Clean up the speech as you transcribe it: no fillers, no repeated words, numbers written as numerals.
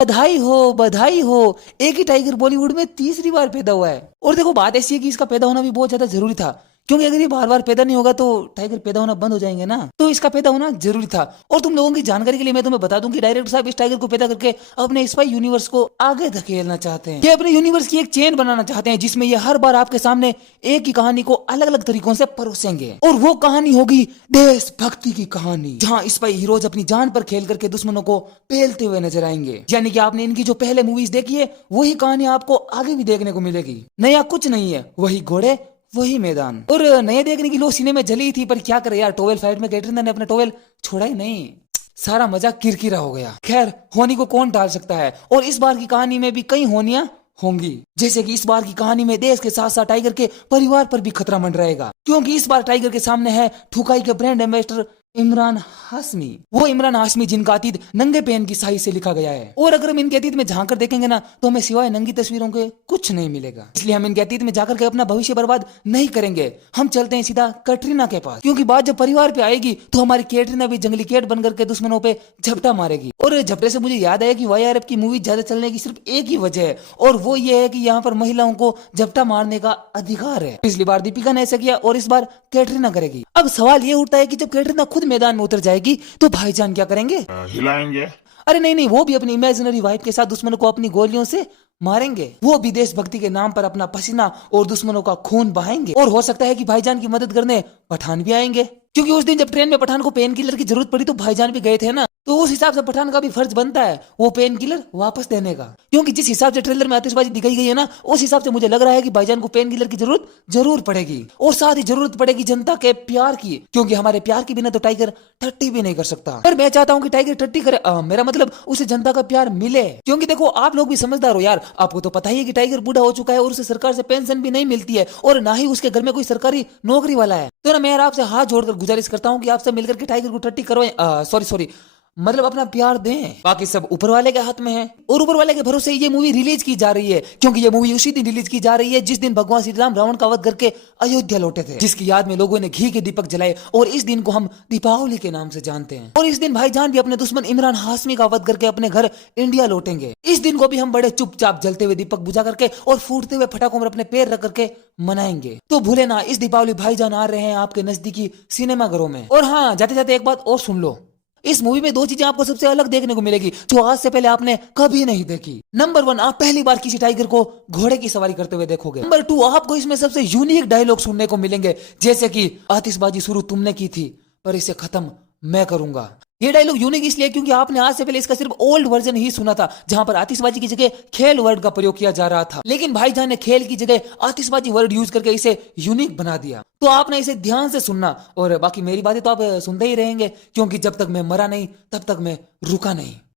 बधाई हो। एक ही टाइगर बॉलीवुड में तीसरी बार पैदा हुआ है। और देखो बात ऐसी है कि इसका पैदा होना भी बहुत ज्यादा जरूरी था, क्योंकि अगर ये बार बार पैदा नहीं होगा तो टाइगर पैदा होना बंद हो जाएंगे ना, तो इसका पैदा होना जरूरी था। और तुम लोगों की जानकारी के लिए मैं तुम्हें बता दूं कि डायरेक्टर साहब इस टाइगर को पैदा करके अपने स्पाई यूनिवर्स को आगे धकेलना चाहते हैं। ये अपने यूनिवर्स की एक चेन बनाना चाहते हैं जिसमें ये हर बार आपके सामने एक ही कहानी को अलग अलग तरीकों से परोसेंगे। और वो कहानी होगी देशभक्ति की कहानी, जहाँ स्पाई हीरोज अपनी जान पर खेल करके दुश्मनों को पेलते हुए नजर आएंगे। यानी कि आपने इनकी जो पहले मूवीज देखी है वही कहानी आपको आगे भी देखने को मिलेगी। नया कुछ नहीं है, वही घोड़े वही मैदान। और नए देखने की लो सीने में जली थी, पर क्या करे यार, टोवेल फाइट में कैटरीना ने अपना टोवेल छोड़ा ही नहीं, सारा मजा किरकिरा हो गया। खैर, होनी को कौन टाल सकता है। और इस बार की कहानी में भी कई होनियां होंगी, जैसे कि इस बार की कहानी में देश के साथ साथ टाइगर के परिवार पर भी खतरा मंडराएगा, क्योंकि इस बार टाइगर के सामने है ठुकाई के ब्रांड एम्बेसडर इमरान हाशमी। वो इमरान हाशमी जिनका अतीत नंगे पेन की स्याही से लिखा गया है। और अगर हम इनके अतीत में झांक कर देखेंगे ना, तो हमें सिवाय नंगी तस्वीरों के कुछ नहीं मिलेगा। इसलिए हम इनके अतीत में जाकर के अपना भविष्य बर्बाद नहीं करेंगे। हम चलते हैं सीधा कैटरीना के पास, क्योंकि बात जब परिवार पे आएगी तो हमारी कैटरीना भी जंगली कैट बनकर के दुश्मनों पे झपटा मारेगी। और झपटे से मुझे याद आया कि YRF की मूवी ज्यादा चलने की सिर्फ एक ही वजह है, और वो ये है कि यहाँ पर महिलाओं को झपटा मारने का अधिकार है। पिछली बार दीपिका ने ऐसा किया और इस बार कैटरीना करेगी। अब सवाल ये उठता है कि जब कैटरीना खुद मैदान में उतर जाएगी तो भाईजान क्या करेंगे? हिलाएंगे। अरे नहीं, वो भी अपनी इमेजिनरी वाइफ के साथ दुश्मनों को अपनी गोलियों से मारेंगे। वो भी देशभक्ति के नाम पर अपना पसीना और दुश्मनों का खून बहाएंगे। और हो सकता है कि भाईजान की मदद करने पठान भी आएंगे, क्योंकि उस दिन जब ट्रेन में पठान को पेन किलर की जरूरत पड़ी तो भाईजान भी गए थे ना, तो उस हिसाब से पठान का भी फर्ज बनता है वो पेन किलर वापस देने का। क्योंकि जिस हिसाब से ट्रेलर में आतिशबाजी दिखाई गई है ना, उस हिसाब से मुझे लग रहा है कि भाईजान को पेन किलर की जरूरत जरूर पड़ेगी। और साथ ही जरूरत पड़ेगी जनता के प्यार की, क्योंकि हमारे प्यार के बिना तो टाइगर टट्टी भी नहीं कर सकता। पर मैं चाहता हूँ कि टाइगर टट्टी करे, मेरा मतलब उसे जनता का प्यार मिले। क्योंकि देखो, आप लोग भी समझदार हो यार, आपको तो पता ही है कि टाइगर बूढ़ा हो चुका है और उसे सरकार से पेंशन भी नहीं मिलती है, और ना ही उसके घर में कोई सरकारी नौकरी वाला है। तो ना मैं यार आपसे हाथ जोड़कर गुजारिश करता हूँ कि आप सब मिलकर के टाइगर को टट्टी करवाएं, सॉरी मतलब अपना प्यार दें। बाकी सब ऊपर वाले के हाथ में है, और ऊपर वाले के भरोसे ये मूवी रिलीज की जा रही है, क्योंकि ये मूवी उसी दिन रिलीज की जा रही है जिस दिन भगवान श्री राम रावण का वध करके अयोध्या लौटे थे, जिसकी याद में लोगों ने घी के दीपक जलाए, और इस दिन को हम दीपावली के नाम से जानते हैं। और इस दिन भाईजान भी अपने दुश्मन इमरान हाशमी का वध करके अपने घर इंडिया लौटेंगे। इस दिन को भी हम बड़े चुपचाप जलते हुए दीपक बुझा करके और फूटते हुए फटाकों पर अपने पैर रख करके मनाएंगे। तो भूले ना, इस दीपावली भाईजान आ रहे हैं आपके नजदीकी सिनेमाघरों में। और हाँ, जाते जाते एक बात और सुन लो, इस मूवी में दो चीजें आपको सबसे अलग देखने को मिलेगी जो आज से पहले आपने कभी नहीं देखी। नंबर 1, आप पहली बार किसी टाइगर को घोड़े की सवारी करते हुए देखोगे। नंबर 2, आपको इसमें सबसे यूनिक डायलॉग सुनने को मिलेंगे, जैसे कि आतिशबाजी शुरू तुमने की थी पर इसे खत्म मैं करूंगा। ये डायलॉग यूनिक इसलिए क्योंकि आपने आज से पहले इसका सिर्फ ओल्ड वर्जन ही सुना था, जहां पर आतिशबाजी की जगह खेल वर्ड का प्रयोग किया जा रहा था। लेकिन भाईजान ने खेल की जगह आतिशबाजी वर्ड यूज करके इसे यूनिक बना दिया। तो आपने इसे ध्यान से सुनना, और बाकी मेरी बातें तो आप सुनते ही रहेंगे, क्योंकि जब तक मैं मरा नहीं तब तक मैं रुका नहीं।